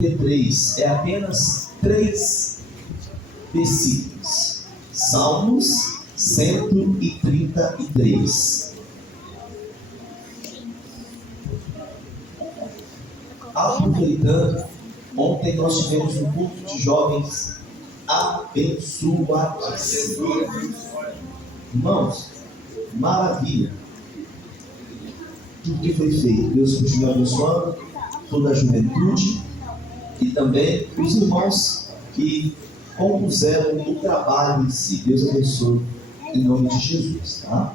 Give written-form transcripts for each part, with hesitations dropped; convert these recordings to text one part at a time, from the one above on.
33 é apenas 3 versículos. Salmos 133. Aproveitando, ontem nós tivemos um culto de jovens abençoadíssimo. Irmãos, maravilha. Tudo que foi feito, Deus continua abençoando toda a juventude e também os irmãos que compuseram o trabalho em si. Deus abençoe em nome de Jesus, tá?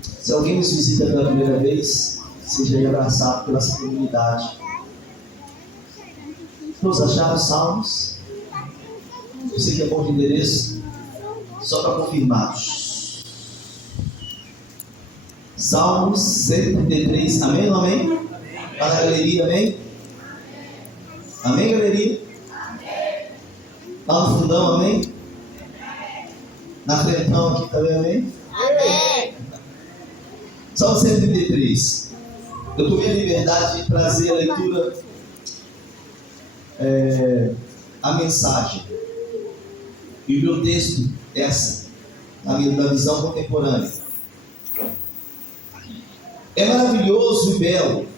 Se alguém nos visita pela primeira vez, seja abraçado pela essa comunidade. Todos acharam os salmos? Você que é bom de endereço, só para confirmar. Salmos 133, amém ou amém? Para a galeria, amém? Amém, galeria? Amém. Lá no fundão, amém? Na frentão aqui também, amém? Amém. Salmo 133. Eu tomei a liberdade de trazer a leitura, a mensagem. E o meu texto é essa, na visão contemporânea. É maravilhoso e belo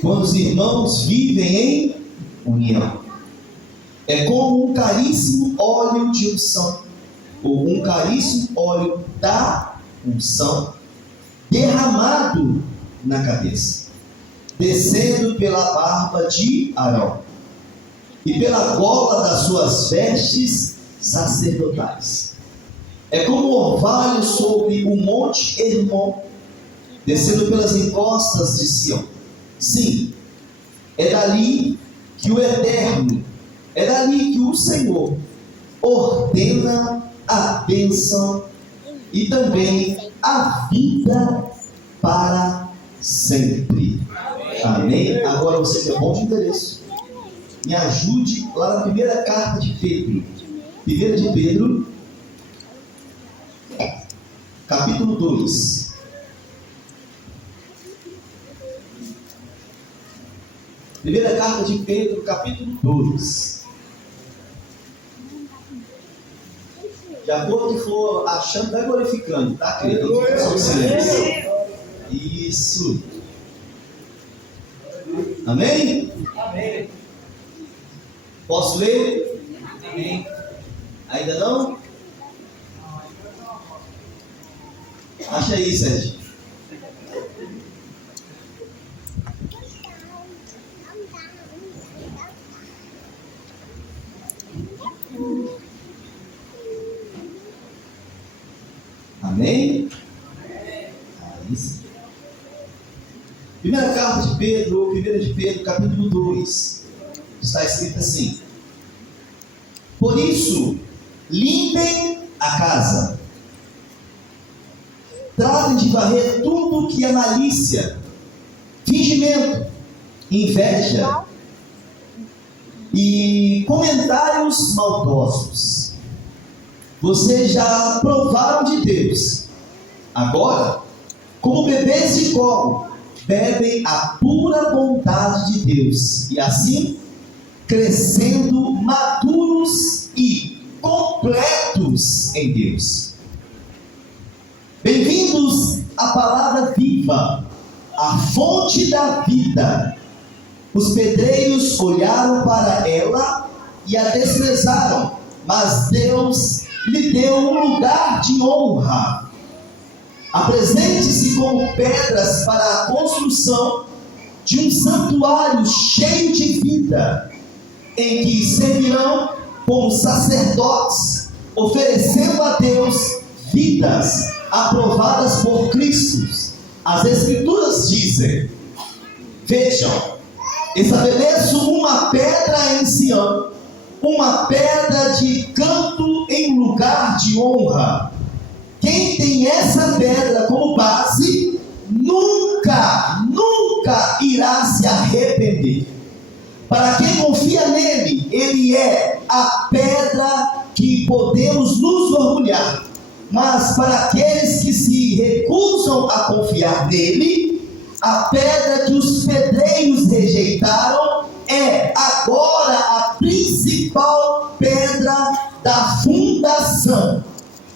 quando os irmãos vivem em união. É como um caríssimo óleo de unção, ou um caríssimo óleo da unção, derramado na cabeça, descendo pela barba de Arão e pela gola das suas vestes sacerdotais. É como um orvalho sobre o monte Hermon, descendo pelas encostas de Sião. Sim, é dali que o Eterno, é dali que o Senhor ordena a bênção e também a vida para sempre. Amém? Agora você que é bom de endereço, me ajude lá na primeira carta de Pedro. 1 de Pedro, capítulo 2. Primeira carta de Pedro, capítulo 2. De acordo que for achando, vai glorificando, tá, querido? Isso. Amém? Amém. Posso ler? Amém. Ainda não? Acha aí, Sérgio. Amém? Aí sim. Primeira carta de Pedro, 1 de Pedro, capítulo 2. Está escrito assim: por isso, limpem a casa, tratem de varrer tudo que é malícia, fingimento, inveja e comentários maldosos. Vocês já provaram de Deus. Agora, como bebês de colo, bebem a pura bondade de Deus, e assim, crescendo maduros e completos em Deus. Bem-vindos à palavra viva, a fonte da vida. Os pedreiros olharam para ela e a desprezaram, mas Deus lhe deu um lugar de honra. Apresente-se como pedras para a construção de um santuário cheio de vida, em que servirão como sacerdotes, oferecendo a Deus vidas aprovadas por Cristo. As Escrituras dizem: vejam, estabeleço uma pedra em Sião, uma pedra de canto em lugar de honra. Quem tem essa pedra como base, nunca irá se arrepender. Para quem confia nele, ele é a pedra que podemos nos orgulhar. Mas para aqueles que se recusam a confiar nele, a pedra que os pedreiros rejeitaram é agora a principal pedra da fundação.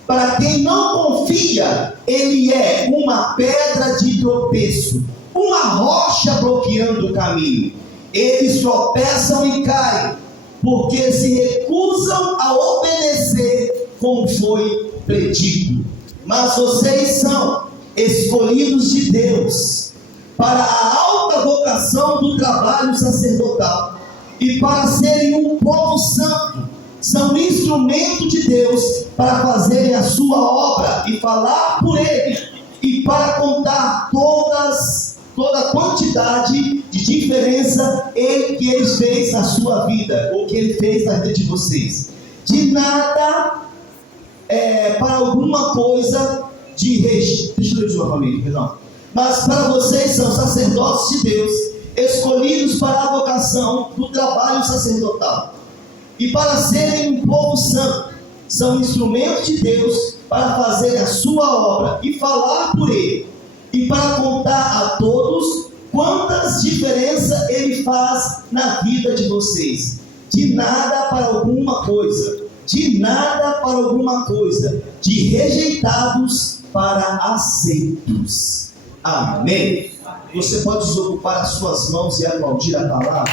Para quem não confia, ele é uma pedra de tropeço, uma rocha bloqueando o caminho. Eles tropeçam e caem, porque se recusam a obedecer como foi predito. Mas vocês são escolhidos de Deus para a alta vocação do trabalho sacerdotal e para serem um povo santo. São instrumento de Deus para fazerem a sua obra e falar por Ele, e para contar toda a quantidade de diferença que Ele fez na sua vida, ou que Ele fez na vida de vocês. De nada para alguma coisa de deixa eu ler de uma família, perdão. Mas para vocês são sacerdotes de Deus, escolhidos para a vocação do trabalho sacerdotal e para serem um povo santo. São instrumentos de Deus para fazer a sua obra e falar por Ele, e para contar a todos quantas diferenças Ele faz na vida de vocês. De nada para alguma coisa, de nada para alguma coisa, de rejeitados para aceitos. Amém. Você pode desocupar as suas mãos e aplaudir a palavra.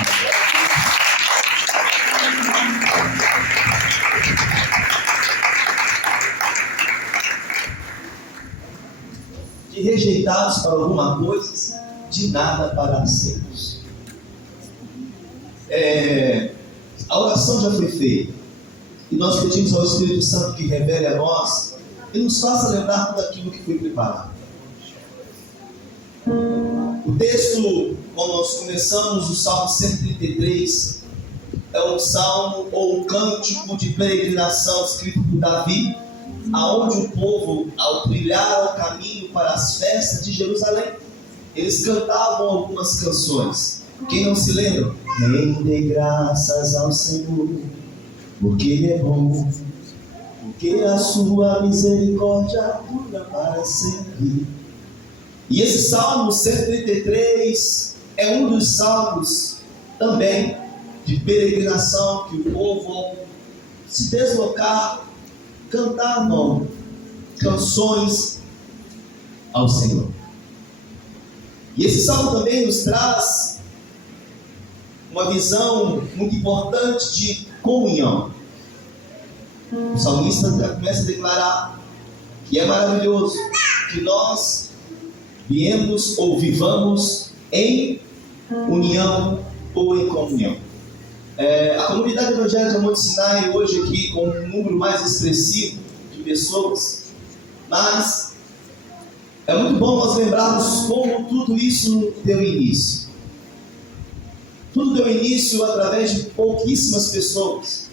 De rejeitados para alguma coisa, de nada para aceitos. A oração já foi feita, e nós pedimos ao Espírito Santo que revele a nós e nos faça lembrar tudo aquilo que foi preparado. O texto, como nós começamos, o Salmo 133, é um salmo ou um cântico de peregrinação escrito por Davi, aonde o povo, ao trilhar o caminho para as festas de Jerusalém, eles cantavam algumas canções. Quem não se lembra? Rende graças ao Senhor, porque Ele é bom, porque a sua misericórdia dura para sempre. E esse Salmo 133 é um dos salmos também de peregrinação que o povo, ao se deslocar, cantavam canções ao Senhor. E esse salmo também nos traz uma visão muito importante de comunhão. O salmista já começa a declarar que é maravilhoso que nós viemos ou vivamos em união ou em comunhão. A comunidade evangélica Monte Sinai hoje aqui com um número mais expressivo de pessoas, mas é muito bom nós lembrarmos como tudo isso deu início. Tudo deu início através de pouquíssimas pessoas.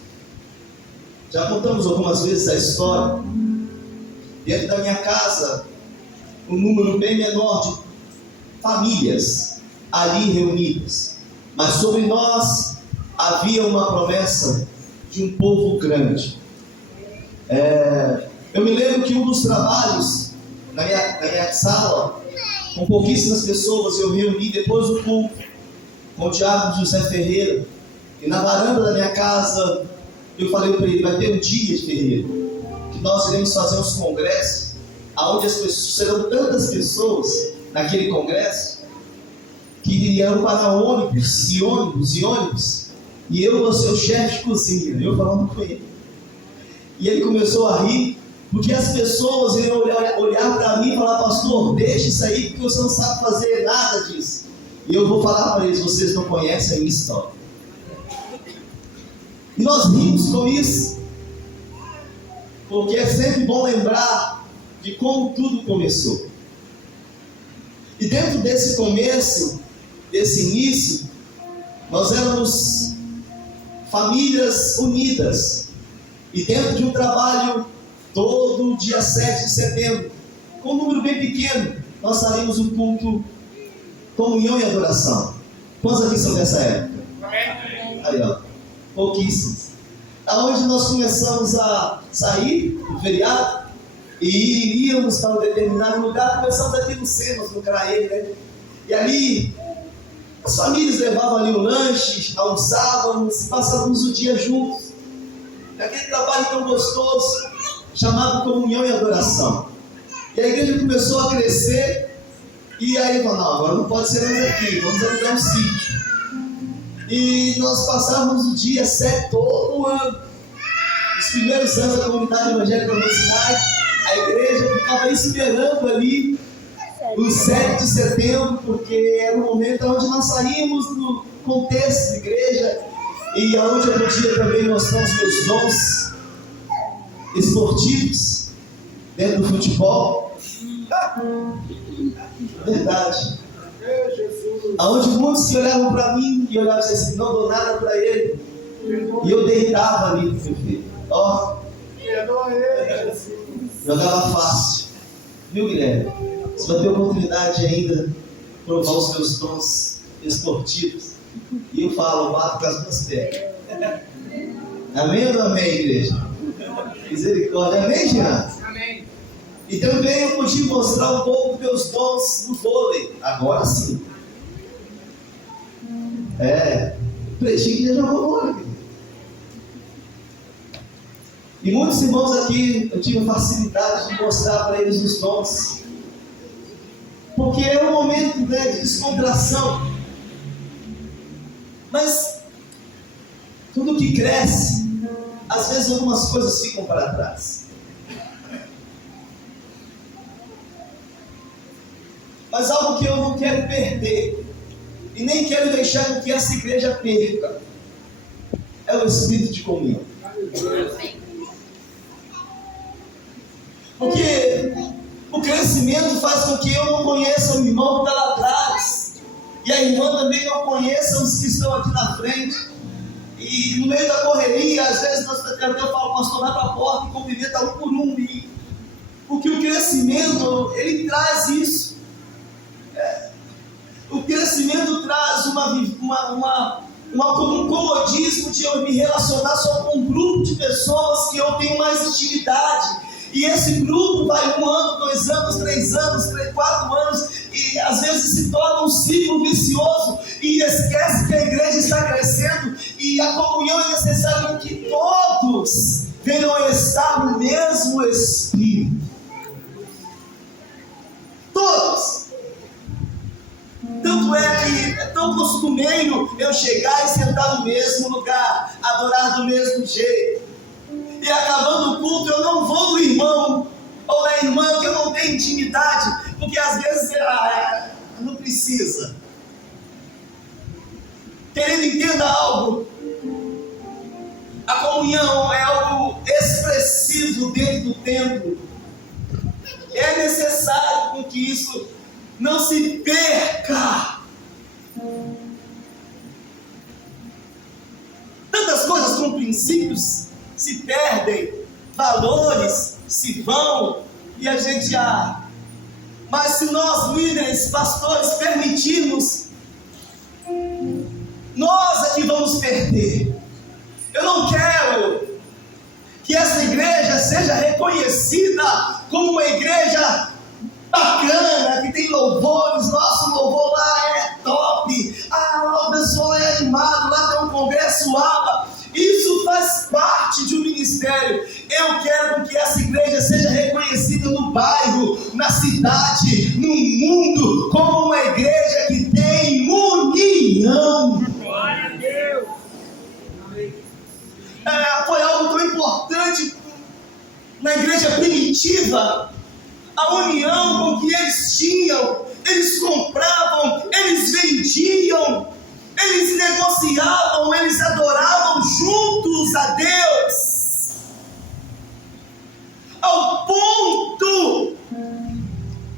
Já contamos algumas vezes a história. Dentro da minha casa, um número bem menor de famílias ali reunidas, mas sobre nós havia uma promessa de um povo grande. Eu me lembro que um dos trabalhos na minha sala, com pouquíssimas pessoas, eu reuni depois do culto com o diácono José Ferreira, e na varanda da minha casa eu falei para ele: vai ter um dia, Ferreira, que nós iremos fazer uns congressos onde as pessoas, serão tantas pessoas naquele congresso que iriam para ônibus e ônibus, e eu vou ser o chefe de cozinha, eu falando com ele. E ele começou a rir, porque as pessoas iriam olhar para mim e falar: pastor, deixa isso aí, porque você não sabe fazer nada disso. E eu vou falar para eles: vocês não conhecem a minha história. E nós rimos com isso, porque é sempre bom lembrar de como tudo começou. E dentro desse começo, desse início, nós éramos famílias unidas, e dentro de um trabalho, todo dia 7 de setembro, com um número bem pequeno, nós saímos um culto, comunhão e adoração. Quantos aqui são dessa época? Aí, ó, pouquíssimos. Aonde nós começamos a sair do feriado e iríamos para um determinado lugar. Começamos aqui no Semas, no Craê, né? E ali As famílias levavam ali o lanche, almoçávamos, passávamos o dia juntos. Aquele trabalho tão gostoso, chamado comunhão e adoração. E a igreja começou a crescer, e aí falou, não, agora não pode ser mais aqui, vamos alugar um sítio. E nós passávamos o dia 7 todo ano. Os primeiros anos da comunidade evangélica da cidade, a igreja ficava esperando ali o 7 de setembro, porque era o momento onde nós saímos do contexto da igreja e onde eu podia também mostrar os meus dons esportivos dentro do futebol. Verdade. Aonde muitos que olhavam para mim e olhavam assim, não dou nada para ele, e eu deitava ali, meu filho. Ó, jogava fácil, viu, Guilherme? Você vai ter oportunidade ainda de provar os seus dons esportivos. E eu falo, bato com as minhas pernas. Amém ou não amém, igreja? Misericórdia, amém, Jean? Amém. E também eu pude mostrar um pouco dos meus dons no vôlei. Agora sim. O Pretinho já jogou vôlei. E muitos irmãos aqui, eu tive facilidade de mostrar para eles os dons. Porque é um momento, né, de descontração. Mas tudo que cresce, às vezes algumas coisas ficam para trás. Mas algo que eu não quero perder, e nem quero deixar que essa igreja perca, é o espírito de comunhão. Porque o crescimento faz com que eu não conheça o irmão que está lá atrás, e a irmã também não conheça os que estão aqui na frente. E no meio da correria, às vezes eu falo, pastor, vai para a porta e cumprimenta um por um. Porque o crescimento, ele traz isso. O crescimento traz um comodismo de eu me relacionar só com um grupo de pessoas que eu tenho mais intimidade. E esse grupo vai 1 ano, 2 anos, 3 anos, 4 anos, e às vezes se torna um ciclo vicioso, e esquece que a igreja está crescendo, e a comunhão é necessário que todos venham a estar no mesmo Espírito. Todos. Tanto é que é tão costumeiro eu chegar e sentar no mesmo lugar, adorar do mesmo jeito. E acabando o culto, eu não vou no irmão ou na irmã que eu não tenho intimidade, porque às vezes não precisa. Querido, entenda algo. A comunhão é algo expressivo dentro do templo. É necessário com que isso não se perca. Tantas coisas com princípios se perdem, valores se vão, e a gente mas se nós líderes, pastores, permitirmos, nós é que vamos perder. Eu não quero que essa igreja seja reconhecida como uma igreja bacana, que tem louvores, nosso louvor lá é top, lá o pessoal é animado, lá tem um congresso ABA. Isso faz parte de um ministério. Eu quero que essa igreja seja reconhecida no bairro, na cidade, no mundo, como uma igreja que tem união. Glória a Deus. Foi algo tão importante na igreja primitiva, a união com que eles tinham. Eles compravam, eles vendiam, eles negociavam, eles adoravam juntos a Deus, ao ponto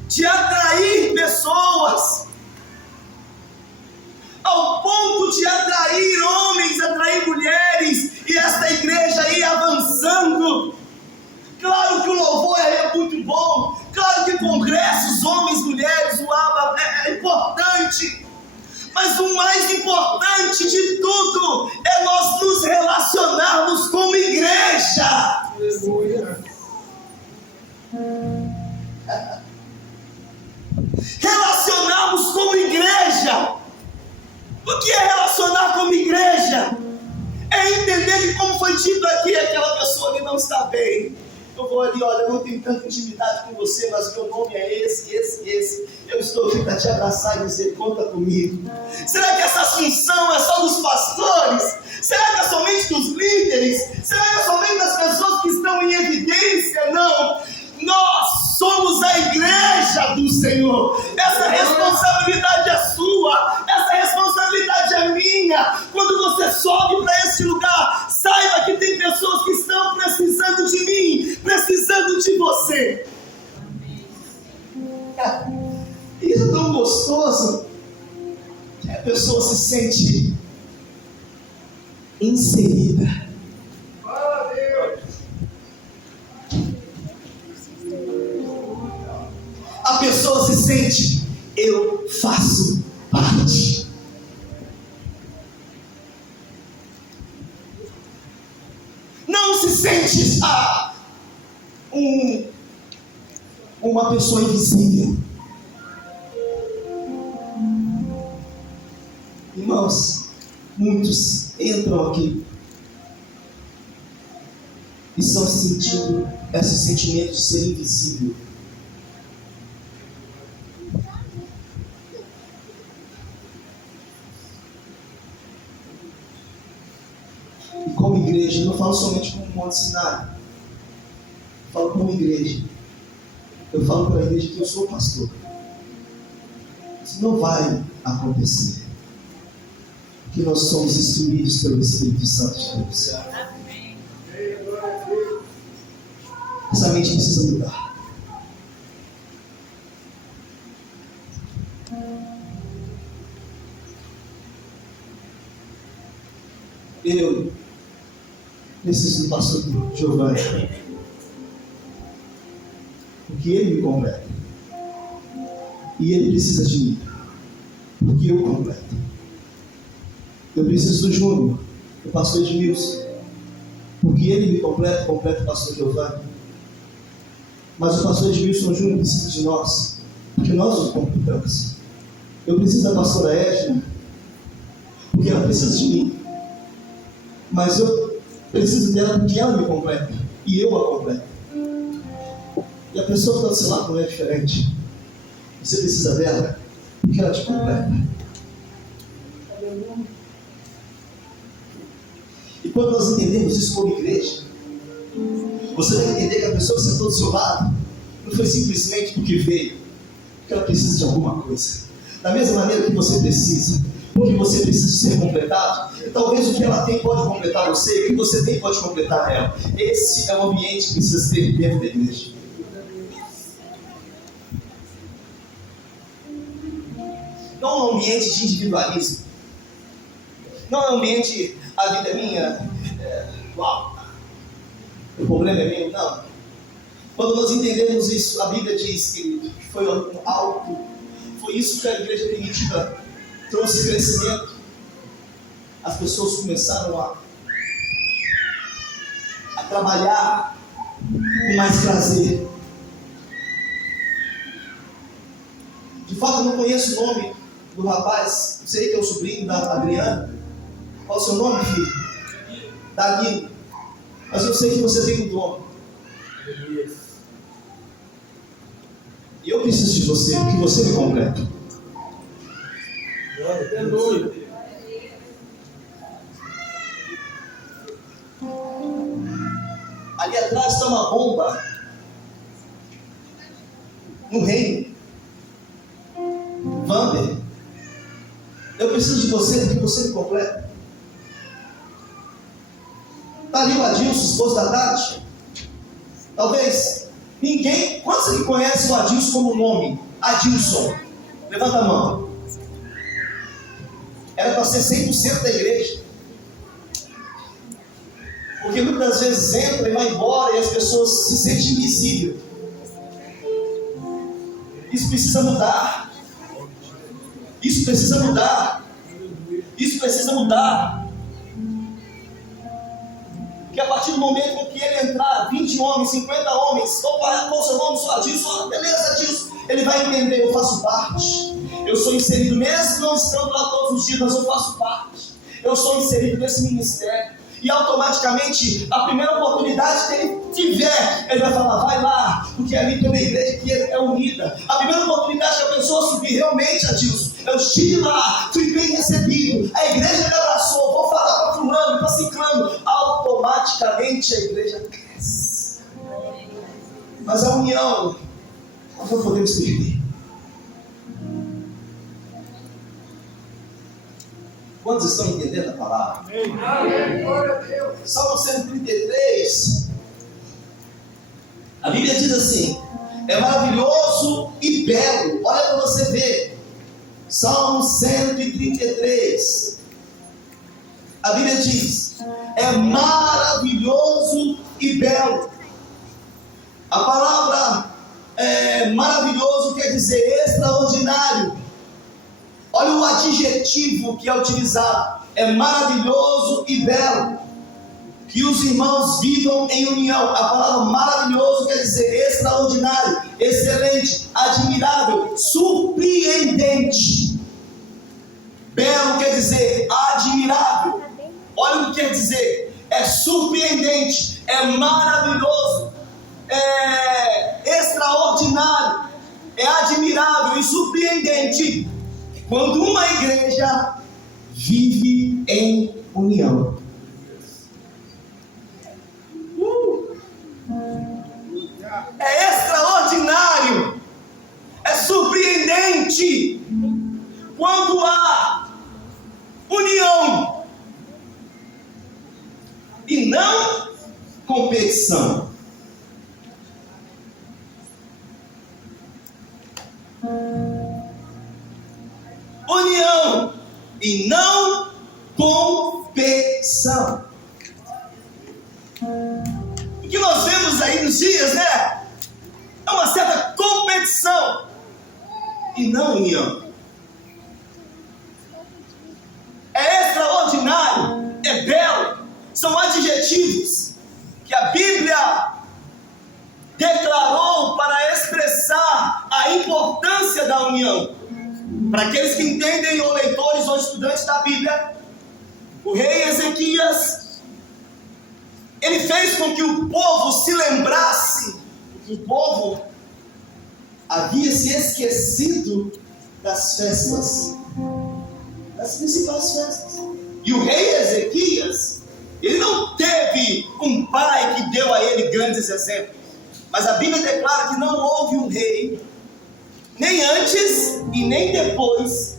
de atrair pessoas, ao ponto de atrair homens, atrair mulheres, e esta igreja ia avançando. Claro que o louvor é muito bom, claro que congressos, homens, mulheres, o ABA é importante. Mas o mais importante de tudo é nós nos relacionarmos como igreja. Relacionarmos como igreja. foi dito aqui, aquela pessoa ali não está bem. Eu vou ali, olha, eu não tenho tanta intimidade com você, mas meu nome é esse. Eu estou aqui para te abraçar e dizer, conta comigo. Será que essa assunção é só dos pastores? Será que é somente dos líderes? Será que é somente das pessoas que estão em evidência? Não. Nós somos a igreja do Senhor. Essa responsabilidade é sua. Essa responsabilidade é minha. Quando você sobe para esse lugar, saiba que tem pessoas que estão precisando de mim, precisando de você. Isso é tão gostoso que a pessoa se sente inserida. A pessoa se sente, eu faço parte. Não se sente uma pessoa invisível. Irmãos, muitos entram aqui e estão sentindo esse sentimento de ser invisível. E como igreja, eu não falo somente como Monte Sinai, eu falo como igreja. Eu falo para a igreja que eu sou pastor. Isso não vai acontecer. Que nós somos instruídos pelo Espírito Santo de Deus. Essa mente precisa mudar. Eu preciso do pastor Giovanni, porque ele me completa. E ele precisa de mim, porque eu completo. Eu preciso do Júnior, do pastor Edmilson, porque ele me completa o pastor Giovanni. Mas o pastor Edmilson e o Júnior precisam de nós, porque nós os completamos. Eu preciso da pastora Edna, porque ela precisa de mim. Mas eu preciso dela porque ela me completa, e eu a completo. E a pessoa que está do seu lado não é diferente. Você precisa dela porque ela te completa. E quando nós entendemos isso como igreja, você deve entender que a pessoa que sentou do seu lado não foi simplesmente porque veio, porque ela precisa de alguma coisa. Da mesma maneira que você precisa, porque você precisa ser completado, e talvez o que ela tem pode completar você, o que você tem pode completar ela. Esse é o ambiente que precisa ter dentro da igreja. Não é um ambiente de individualismo. Não é um ambiente, a vida é minha, uau, o problema é meu. Não. Quando nós entendemos isso, a Bíblia diz que foi algo, foi isso que a igreja primitiva trouxe crescimento. As pessoas começaram a trabalhar com mais prazer. De fato, eu não conheço o nome do rapaz, sei que é o sobrinho da Adriana. Qual é o seu nome, filho? Danilo. Mas eu sei que você tem um dom. E eu preciso de você, porque você me completa. Ali atrás está uma bomba no reino. Vander, eu preciso de você porque você me completa. Está ali o Adilson, esposo da Tati. Talvez ninguém, quantos que conhece o Adilson como nome? Adilson, levanta a mão. Era para ser 100% da igreja. Porque muitas vezes entra e vai embora e as pessoas se sentem invisíveis. Isso precisa mudar. Isso precisa mudar. Isso precisa mudar. Que a partir do momento em que ele entrar, 20 homens, 50 homens, opa, qual o seu nome? Sou Adilson, beleza, Adilson. Ele vai entender, eu faço parte. Eu sou inserido, mesmo não estando lá todos os dias, mas eu faço parte. Eu sou inserido nesse ministério. e automaticamente, a primeira oportunidade que ele tiver, ele vai falar, vai lá, porque ali tem uma igreja que é unida. A primeira oportunidade que a pessoa subir realmente, Adilson, eu estive lá, fui bem recebido, a igreja me abraçou, vou falar para fulano, para ciclano, automaticamente a igreja cresce. Mas a união, nós não podemos perder. Quantos estão entendendo a palavra? Salmo 133, a Bíblia diz assim, é maravilhoso e belo. Olha para você ver, Salmo 133, a Bíblia diz, é maravilhoso e belo. A palavra maravilhoso quer dizer extraordinário. Olha o adjetivo que é utilizado, é maravilhoso e belo. Que os irmãos vivam em união. A palavra maravilhoso quer dizer extraordinário, excelente, admirável, surpreendente. Belo quer dizer admirável. Olha o que quer dizer, é surpreendente, é maravilhoso, é extraordinário, é admirável e surpreendente quando uma igreja vive em união. É extraordinário, é surpreendente quando há união e não competição. União e não competição. O que nós vemos aí nos dias, né? É uma certa competição e não união. É extraordinário, é belo, são adjetivos que a Bíblia declarou para expressar a importância da união. Para aqueles que entendem, ou leitores ou estudantes da Bíblia, o rei Ezequias, ele fez com que o povo se lembrasse que o povo havia se esquecido das festas, das principais festas. E o rei Ezequias, ele não teve um pai que deu a ele grandes exemplos, mas a Bíblia declara que não houve um rei, nem antes e nem depois,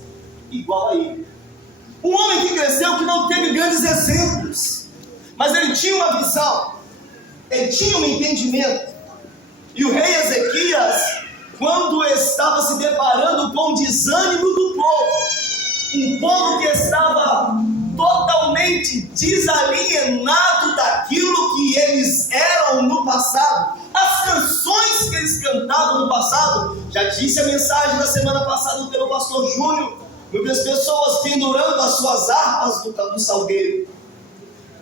igual a ele. Um homem que cresceu, que não teve grandes exemplos, mas ele tinha uma visão, ele tinha um entendimento. E o rei Ezequias, quando estava se deparando com o desânimo do povo, um povo que estava totalmente desalienado daquilo que eles eram no passado, as canções que eles cantavam no passado, já disse a mensagem da semana passada pelo pastor Júnior, muitas pessoas pendurando as suas harpas no salgueiro.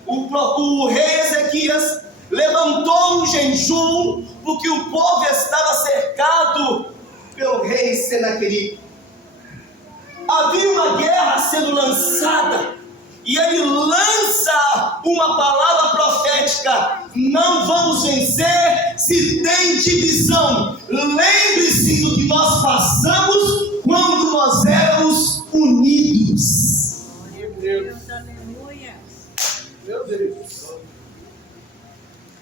O rei Ezequias levantou um jejum, porque o povo estava cercado pelo rei Senaqueribe. Havia uma guerra sendo lançada, e ele lança uma palavra profética: não vamos vencer se tem divisão. Lembre-se do que nós passamos quando nós éramos unidos. Meu Deus. Meu Deus.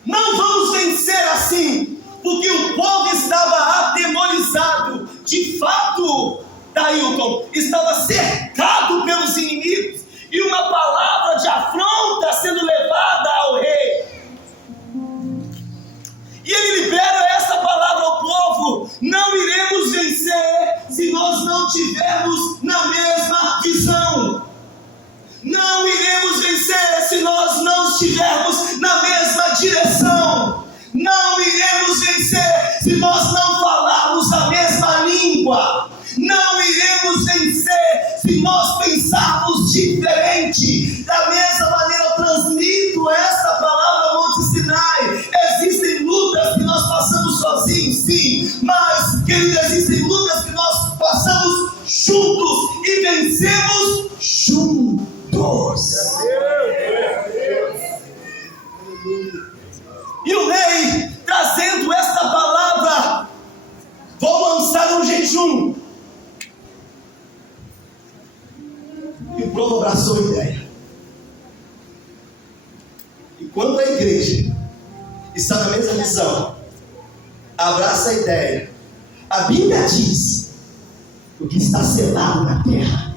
Não vamos vencer assim, porque o povo estava atemorizado. De fato, Dailton, estava cercado pelos inimigos, e uma palavra de afronta sendo levada ao rei. E ele libera essa palavra ao povo: não iremos vencer se nós não tivermos na mesma visão. Não iremos vencer se nós não estivermos na mesma direção. Não iremos vencer se nós não falarmos a mesma língua. Não iremos vencer se nós Quando a igreja está na mesma visão, abraça a ideia, a Bíblia diz: o que está selado na terra,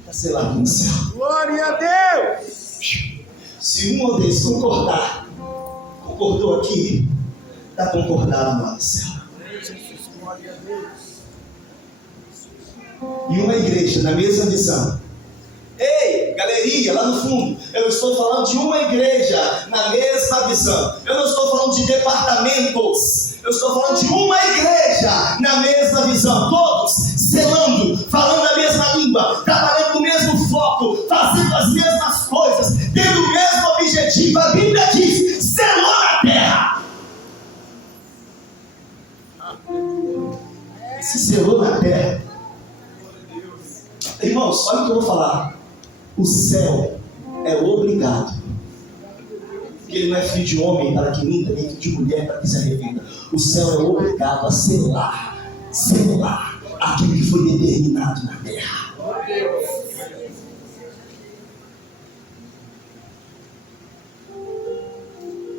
está selado no céu. Glória a Deus! Se um ou dois concordou aqui, está concordado lá no céu. E uma igreja na mesma visão. Ei, galerinha, lá no fundo, eu estou falando de uma igreja na mesma visão. Eu não estou falando de departamentos. Eu estou falando de uma igreja na mesma visão. Todos selando, falando a mesma língua, trabalhando com o mesmo foco, fazendo as mesmas coisas, tendo o mesmo objetivo. A Bíblia diz: selou na terra. Se selou na terra. Irmãos, olha o que eu vou falar. O céu é obrigado. Porque ele não é filho de homem para que minta, nem filho de mulher para que se arrependa. O céu é obrigado a selar aquilo que foi determinado na terra.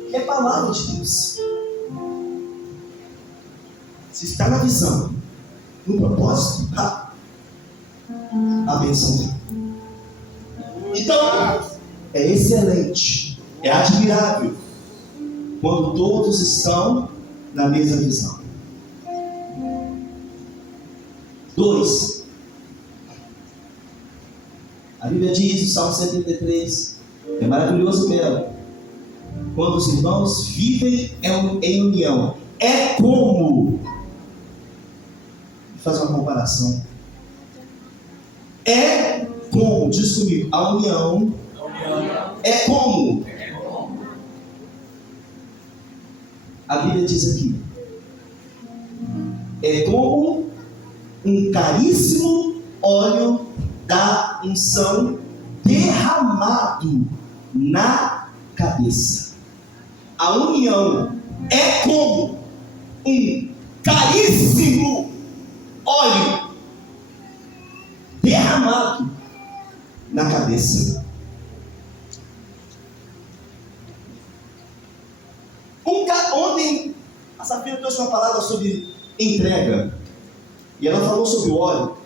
Que é a palavra de Deus. Se está na visão, no propósito, a bênção vem. Então, é excelente, é admirável quando todos estão na mesma visão. 2. A Bíblia diz, no Salmo 133, é maravilhoso mesmo, quando os irmãos vivem em união. É como, vou fazer uma comparação, é como, diz comigo, a união é como. A Bíblia diz aqui: é como um caríssimo óleo da unção derramado na cabeça. A união é como um caríssimo óleo derramado na cabeça. Ontem a Safira trouxe uma palavra sobre entrega, e ela falou sobre o óleo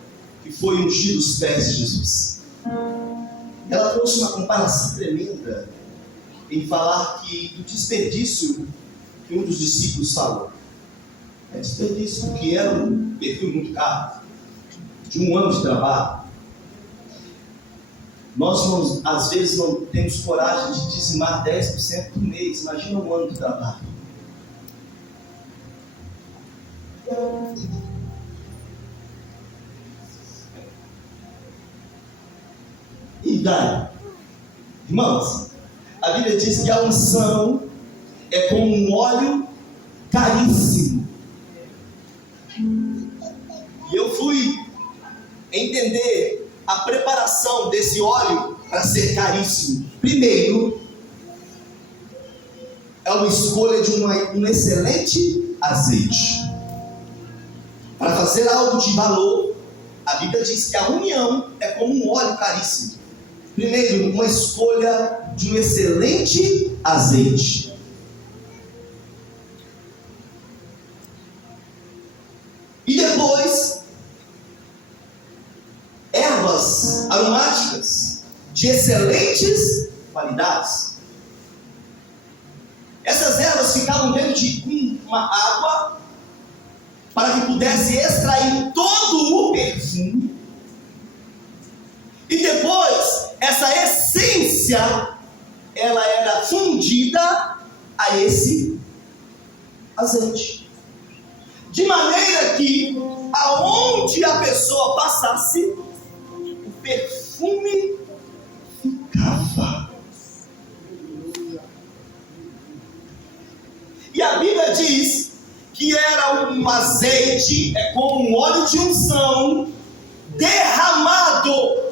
que foi ungido os pés de Jesus. Ela trouxe uma comparação tremenda em falar que do desperdício que um dos discípulos falou. É desperdício, porque era um perfume muito caro, de 1 ano de trabalho. Nós, às vezes, não temos coragem de dizimar 10% por mês. Imagina 1 ano de trabalho. E daí? Irmãos, a Bíblia diz que a unção é como um óleo caríssimo. E eu fui entender a preparação desse óleo para ser caríssimo. Primeiro, é uma escolha de um excelente azeite. Para fazer algo de valor, a Bíblia diz que a união é como um óleo caríssimo. Primeiro, uma escolha de um excelente azeite. E depois, ervas aromáticas de excelentes qualidades. Essas ervas ficavam dentro de uma água para que pudesse extrair todo o perfume. E depois, essa essência, ela era fundida a esse azeite. De maneira que, aonde a pessoa passasse, o perfume ficava. E a Bíblia diz que era um azeite, é como um óleo de unção, derramado.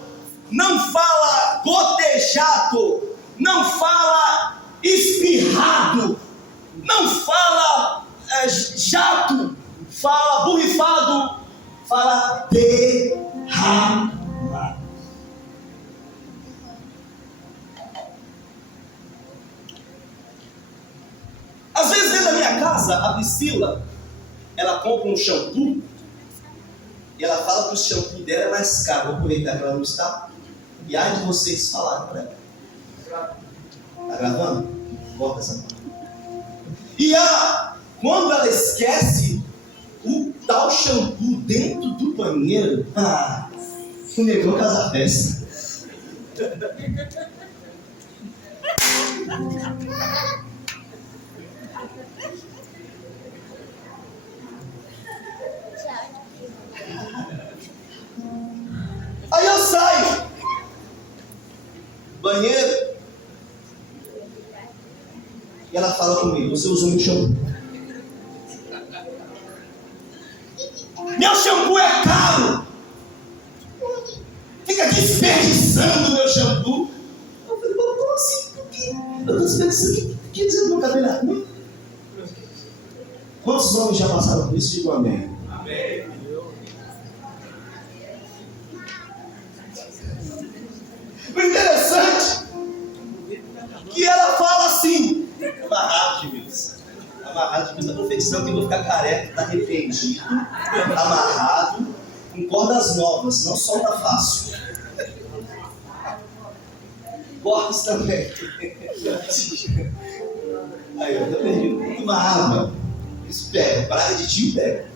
Não fala gotejado, não fala espirrado, não fala jato, fala borrifado, fala derramado. Priscila, ela compra um shampoo e ela fala que o shampoo dela é mais caro. Vou aproveitar que ela não está. E ai de vocês falarem para ela. Está gravando? Bota essa parte. E quando ela esquece o tal shampoo dentro do banheiro, o negão casa a festa. Aí eu saio banheiro e ela fala comigo: você usou meu shampoo? Meu shampoo é caro, fica desperdiçando meu shampoo. Eu falei: como assim? Por quê? Eu estou desperdiçando. O que dizer meu cabelo é ruim? Quantos homens já passaram por isso? Digo amém. Amém. O interessante é que ela fala assim: amarrado de Deus. Amarrado de Deus. A profetição que eu vou ficar careca, está arrependido, amarrado, com cordas novas, não solta fácil. Cortes também. Aí eu perdi uma arma. Isso pega, praga de tio pega.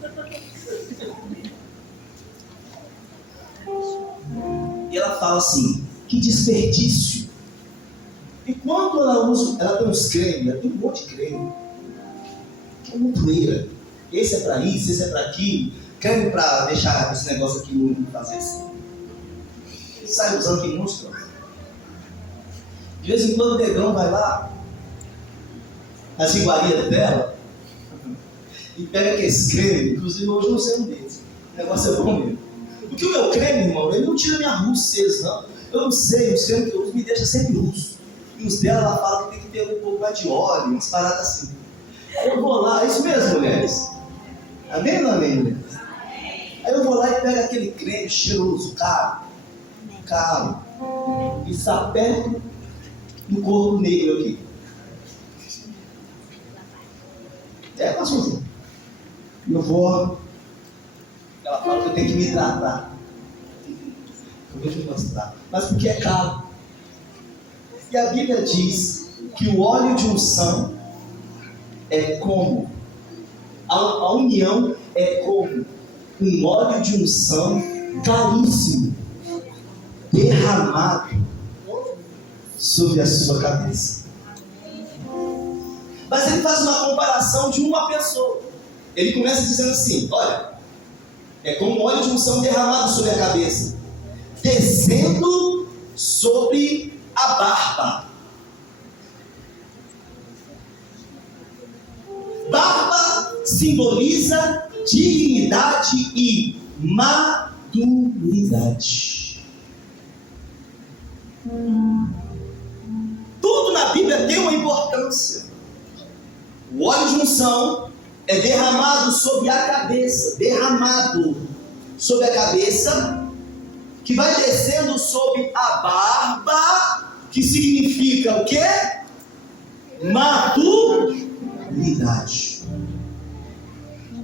E ela fala assim: que desperdício. E quando ela usa, ela tem uns cremes, ela tem um monte de creme. É uma poeira. Esse é para isso, esse é para aquilo. Creme para deixar esse negócio aqui no fazer assim. Sai usando aqui monstro. De vez em quando o negão vai lá nas iguarias dela e pega aqueles creme. Inclusive hoje eu não sei um deles. O negócio é bom mesmo. Porque o meu creme, irmão, ele não tira minha russez, não. Eu não sei, os cremes que eu uso me deixam sempre russo. E os dela, ela fala que tem que ter um pouco mais de óleo, umas paradas assim. Aí eu vou lá, é isso mesmo, mulheres? Amém ou não amém, mulheres? Aí eu vou lá e pego aquele creme cheiroso, caro, e sapeco no corpo negro aqui. Pastorzinho. Eu vou. Ela fala que eu tenho que me hidratar. Eu vou te mostrar. Mas porque é caro. E a Bíblia diz que o óleo de unção é como a união é como um óleo de unção caríssimo derramado sobre a sua cabeça. Mas ele faz uma comparação de uma pessoa. Ele começa dizendo assim: olha, é como um óleo de unção derramado sobre a cabeça, descendo sobre a barba. Barba simboliza dignidade e maturidade. Tudo na Bíblia tem uma importância. O óleo de unção é derramado sobre a cabeça, que vai descendo sobre a barba, que significa o quê? Maturidade.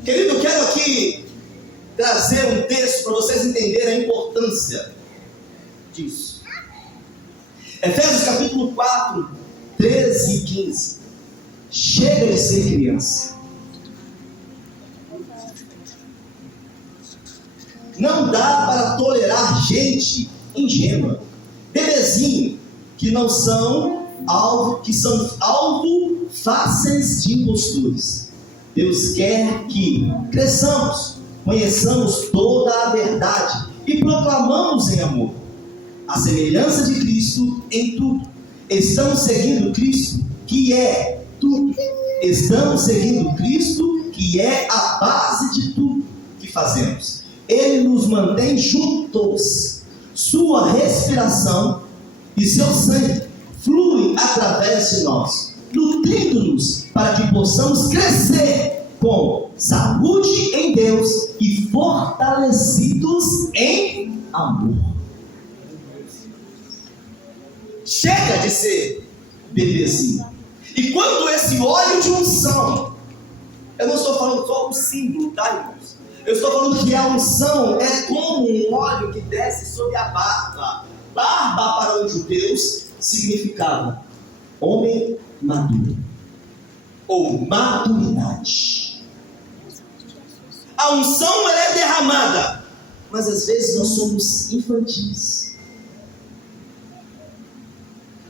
Querido, eu quero aqui trazer um texto para vocês entenderem a importância disso. Efésios capítulo 4, 13 e 15. Chega de ser criança. Não dá para tolerar gente ingênua, bebezinho, que são alvo fáceis de impostores. Deus quer que cresçamos, conheçamos toda a verdade e proclamamos em amor a semelhança de Cristo em tudo. Estamos seguindo Cristo, que é tudo. Estamos seguindo Cristo, que é a base de tudo que fazemos. Ele nos mantém juntos. Sua respiração e seu sangue fluem através de nós, nutrindo-nos para que possamos crescer com saúde em Deus e fortalecidos em amor. Chega de ser bebezinho. E quando esse óleo de unção Eu não estou falando só o símbolo, tá, irmãos? Eu estou falando que a unção é como um óleo que desce sobre a barba. Barba para os judeus significava homem maduro ou maturidade. A unção ela é derramada, mas às vezes nós somos infantis.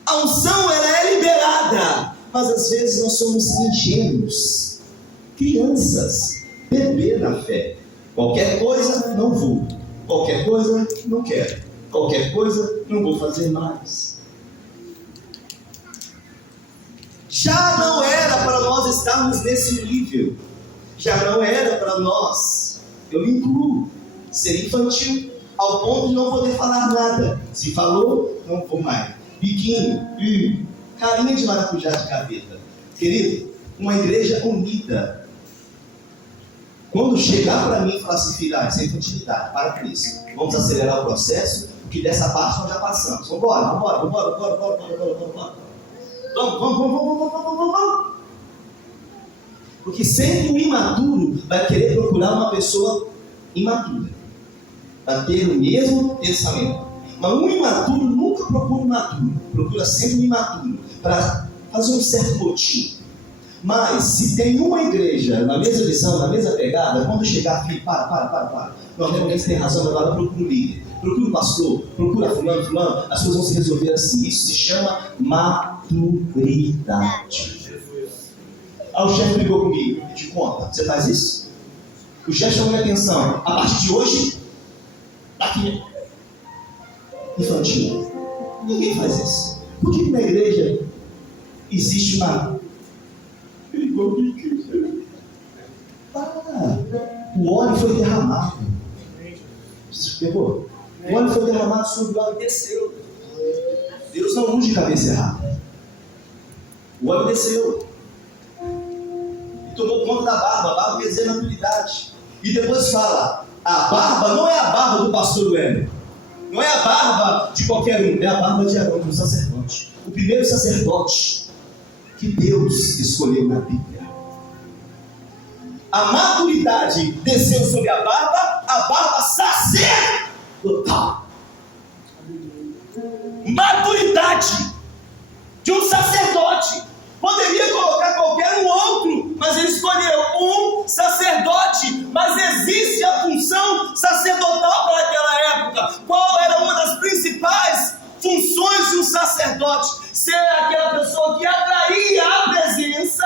A unção ela é liberada, mas às vezes nós somos ingênuos, crianças, bebê na fé. Qualquer coisa não vou, qualquer coisa não quero, qualquer coisa não vou fazer mais. Já não era para nós estarmos nesse nível. Já não era para nós, eu me incluo, ser infantil, ao ponto de não poder falar nada. Se falou, não vou mais. Biquinho, carinha de maracujá de gaveta. Querido, uma igreja unida. Quando chegar para mim e falar assim, filha, isso é infantilidade, para com isso. Vamos acelerar o processo, porque dessa parte nós já passamos. Vamos. Vamos. Porque sempre o imaturo vai querer procurar uma pessoa imatura, para ter o mesmo pensamento. Mas um imaturo nunca procura um imaturo, procura sempre um imaturo, para fazer um certo motivo. Mas se tem uma igreja na mesma visão, na mesma pegada, quando chegar, filho, para. Não, realmente você tem razão, agora procura o líder, procura o pastor, procura fulano, as coisas vão se resolver assim. Isso se chama maturidade. Ah, o chefe brigou comigo, me te conta, você faz isso? O chefe chamou minha atenção, a partir de hoje, aqui, infantil. Ninguém faz isso. Por que na igreja existe uma... o óleo foi derramado. Pegou? O óleo foi derramado sobre o óleo e desceu. Deus não unge cabeça errada. O óleo desceu e tomou conta da barba. A barba quer dizer maturidade. E depois fala, a barba não é a barba do pastor Hélio, não é a barba de qualquer um, é a barba de Arão, do sacerdote, o primeiro sacerdote que Deus escolheu na Bíblia. A maturidade desceu sobre a barba sacerdotal. Maturidade de um sacerdote. Poderia colocar qualquer um outro, mas ele escolheu um sacerdote. Mas existe a função sacerdotal para aquela época. Qual era uma das principais funções de um sacerdote? Ser aquela pessoa que atraía a presença,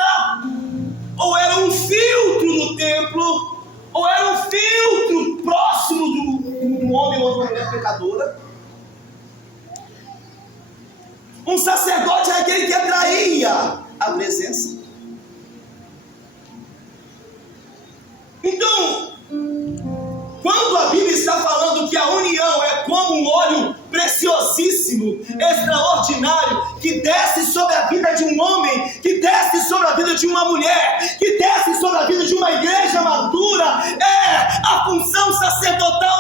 ou era um filtro no templo, ou era um filtro próximo do homem ou da mulher pecadora. Um sacerdote é aquele que atraía a presença. Então, quando a Bíblia está falando que a união é como um óleo preciosíssimo, extraordinário, que desce sobre a vida de um homem, que desce sobre a vida de uma mulher, que desce sobre a vida de uma igreja madura, a função sacerdotal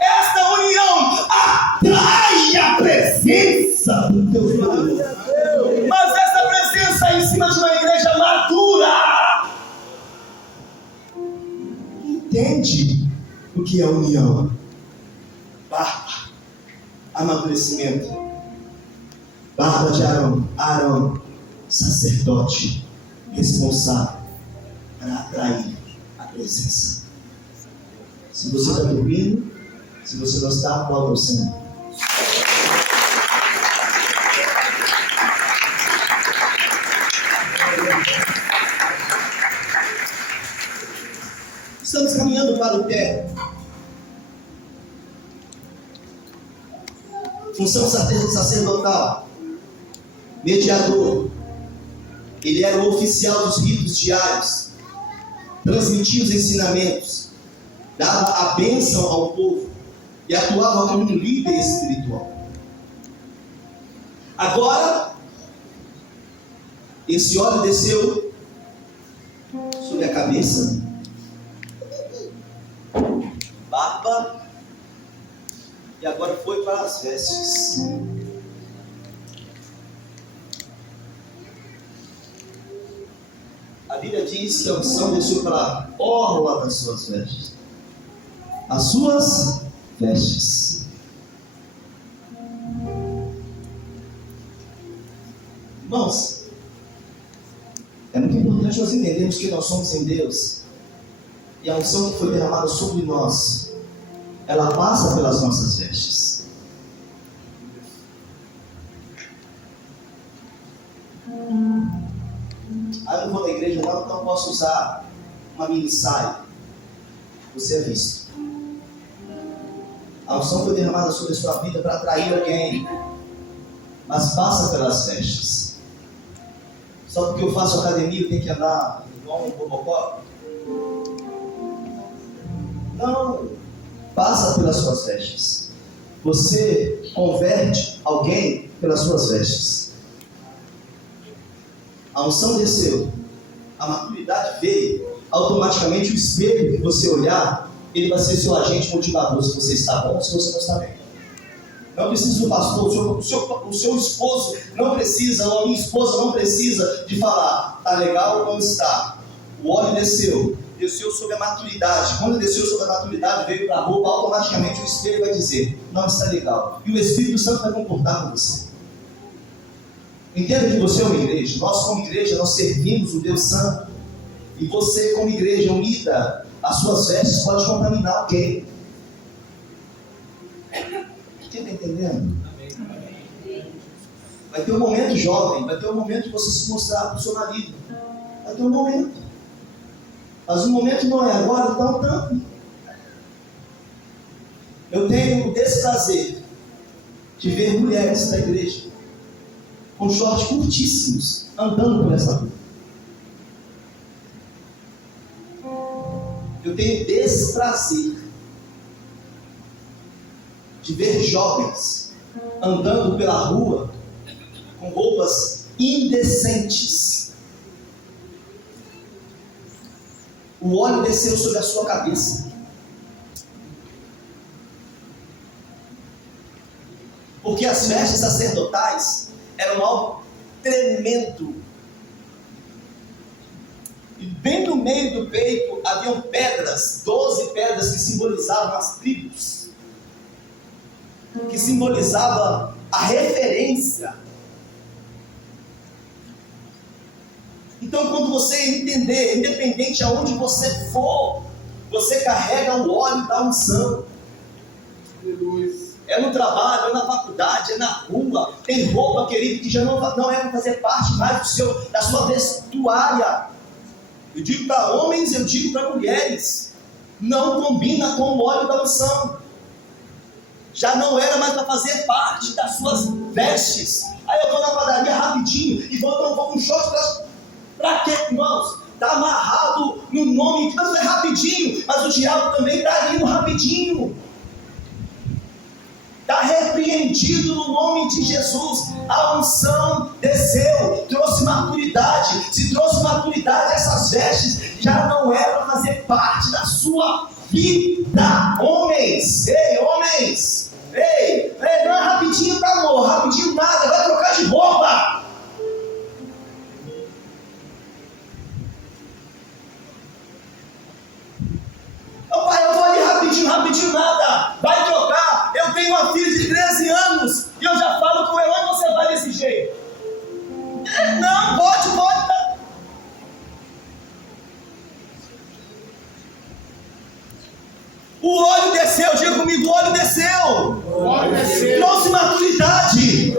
esta união atrai a presença do Deus maduro. Mas essa presença em cima de uma igreja madura entende o que é união, barba, amadurecimento, barba de Arão, sacerdote responsável para atrair a presença. Se você está dormindo, se você não está, aplauda o Senhor. Estamos caminhando para o término. Função sacerdotal, mediador. Ele era o oficial dos ritos diários, transmitia os ensinamentos, dava a bênção ao povo e atuava como um líder espiritual. Agora, esse óleo desceu sobre a cabeça, barba, e agora foi para as vestes. A Bíblia diz que a unção desceu pela orla das suas vestes. As suas vestes. Irmãos, é muito importante nós entendermos que nós somos em Deus. E a unção que foi derramada sobre nós, ela passa pelas nossas vestes. Eu não vou na igreja não, então eu posso usar uma mini saia. Você é visto. A unção foi derramada sobre a sua vida para atrair alguém, mas passa pelas vestes. Só porque eu faço academia eu tenho que andar igual um bobocó? Não, passa pelas suas vestes. Você converte alguém pelas suas vestes. A unção desceu, a maturidade veio, automaticamente o espelho que você olhar, ele vai ser seu agente motivador, se você está bom ou se você não está bem. Não precisa o pastor, o seu esposo não precisa, ou a minha esposa não precisa de falar, está legal ou não está. O óleo desceu sobre a maturidade. Quando desceu sobre a maturidade, veio para a roupa, automaticamente o espelho vai dizer, não está legal. E o Espírito Santo vai concordar com você. Entenda que você é uma igreja. Nós como igreja, nós servimos o Deus Santo. E você como igreja unida, as suas vestes podem contaminar alguém. Quem está entendendo? Vai ter um momento jovem, vai ter um momento de você se mostrar para o seu marido. Vai ter um momento. Mas o momento não é agora, então tanto. Eu tenho o desprazer de ver mulheres da igreja com shorts curtíssimos, andando por essa rua. Eu tenho desprazer de ver jovens andando pela rua com roupas indecentes. O óleo desceu sobre a sua cabeça. Porque as vestes sacerdotais eram algo tremendo. E bem no meio do peito haviam pedras, 12 pedras que simbolizavam as tribos, que simbolizava a referência. Então, quando você entender, independente aonde você for, você carrega o óleo da unção. É no trabalho, é na faculdade, é na rua. Tem roupa, querido, que já não é para fazer parte mais da sua vestuária. Eu digo para homens, eu digo para mulheres. Não combina com o óleo da unção. Já não era mais para fazer parte das suas vestes. Aí eu vou na padaria rapidinho e vou com um short para quê, irmãos? Está amarrado no nome, não é rapidinho, mas o diabo também está ali no rapidinho. Está repreendido no nome de Jesus. A unção desceu, trouxe maturidade. Se trouxe maturidade, essas vestes já não é para fazer parte da sua vida. Homens, ei, homens, ei, não é rapidinho para amor, rapidinho nada, vai trocar de roupa. Pai, eu vou ali rapidinho nada, vai trocar. Eu tenho uma filha de 13 anos e eu já falo com ela, onde você vai desse jeito? Não, pode. O óleo desceu, diga comigo, o óleo desceu. Trouxe maturidade.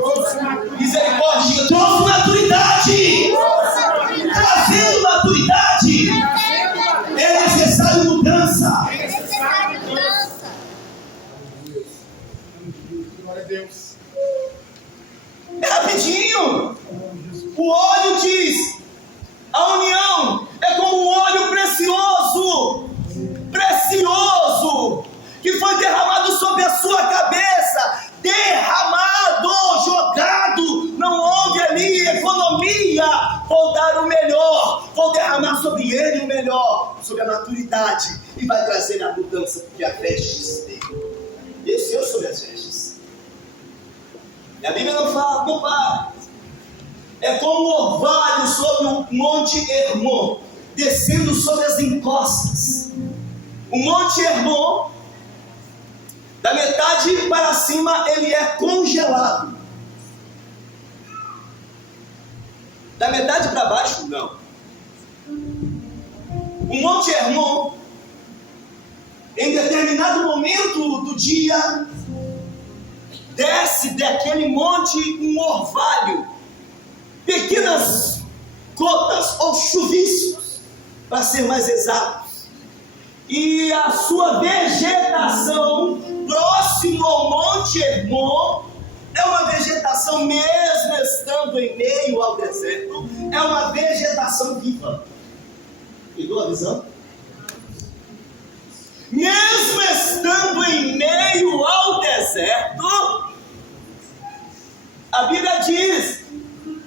Misericórdia, diga, trouxe maturidade. Trazendo maturidade. É necessário mudança. Glória a Deus. É rapidinho. O óleo diz: a união é como um óleo precioso, que foi derramado sobre a sua cabeça. Derramado, jogado. Não houve ali economia. Vou dar o melhor, vou derramar sobre ele o melhor, sobre a maturidade, e vai trazer a mudança, porque a veste desceu sobre as vestes. E a Bíblia não fala, compara. É como o orvalho sobre o monte Hermon. descendo sobre as encostas. O Monte Hermon, da metade para cima, ele é congelado. Da metade para baixo, não. O Monte Hermon, em determinado momento do dia, desce daquele monte um orvalho, pequenas gotas ou chuviscos, para ser mais exatos. E a sua vegetação próximo ao Monte Hermon é uma vegetação, mesmo estando em meio ao deserto, é uma vegetação viva. Pegou a visão? Mesmo estando em meio ao deserto, a Bíblia diz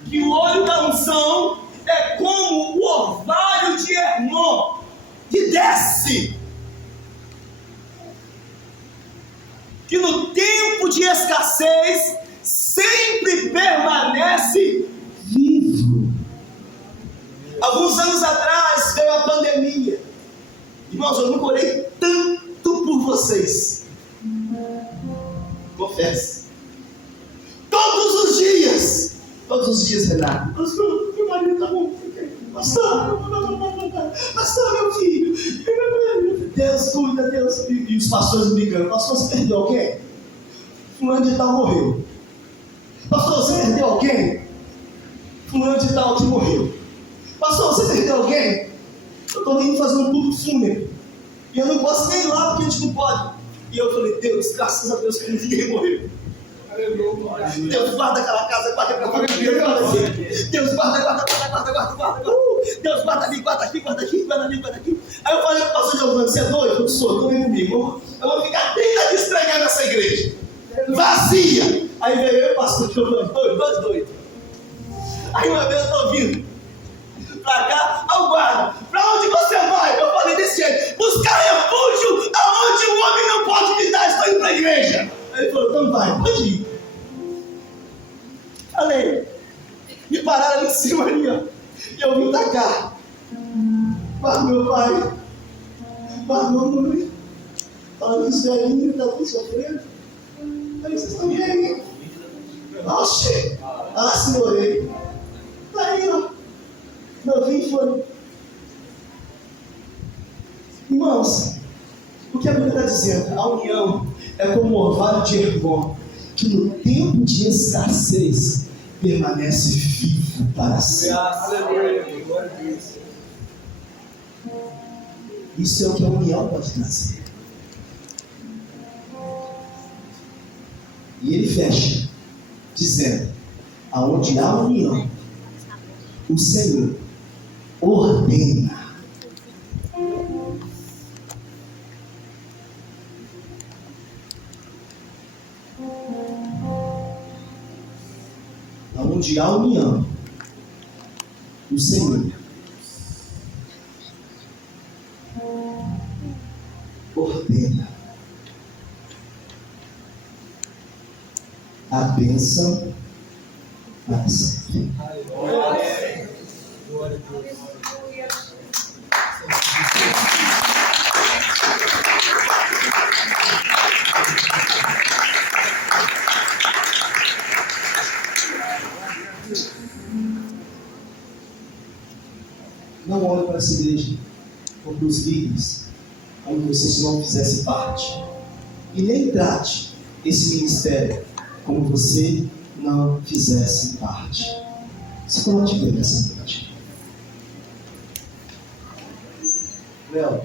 que o óleo da unção é como o orvalho de Hermon, que desce, que no tempo de escassez sempre permanece vivo. Alguns anos atrás veio a pandemia. Irmãos, eu nunca orei tanto por vocês. Confesso. Todos os dias, Renato. Pastor, meu marido está bom. Pastor, meu filho. Deus cuida, Deus. E os pastores brincando. Pastor, você perdeu alguém? Fulano de tal morreu. Pastor, você perdeu alguém? Fulano de tal que morreu. Pastor, você perdeu alguém? Eu estou indo fazer um culto fúnebre. E eu não posso nem ir lá porque a gente não pode. E eu falei, Deus, graças a Deus que ninguém morreu. Deus guarda aquela casa, guarda aquela casa. Deus guarda. Deus guarda ali, guarda aqui, guarda aqui, guarda ali, guarda aqui. Aí eu falei para o pastor Giovanni, você é doido? Eu sou, então vem comigo. Eu vou ficar 30 dias pregando nessa igreja. Vazia. Aí veio eu e o pastor Giovanni, doido. Aí uma vez eu estou vindo pra cá, ao guarda, pra onde você vai? Eu falei desse jeito, buscar refúgio aonde o homem não pode me dar, estou indo pra igreja. Aí ele falou, então vai, pode ir. Falei, me pararam ali em cima ali, ó, e eu vim pra cá. Guarda meu pai, guarda meu mãe, falando que os velhinhos estavam sofrendo. Aí vocês estão bem? Oxe, assim orei. Aí, ó. Meu fim foi. Irmãos, o que a Bíblia está dizendo? A união é como o orvalho de Hermon, que no tempo de escassez permanece vivo para sempre. Isso é o que a união pode trazer. E ele fecha, dizendo: aonde há união, o Senhor ordena. Onde há união, o Senhor ordena. A bênção para sempre. Glória a Deus. Não olhe para essa igreja ou para os líderes como vocês não fizessem parte. E nem trate esse ministério como você não fizesse parte. Se coloque bem nessa noite. Léo.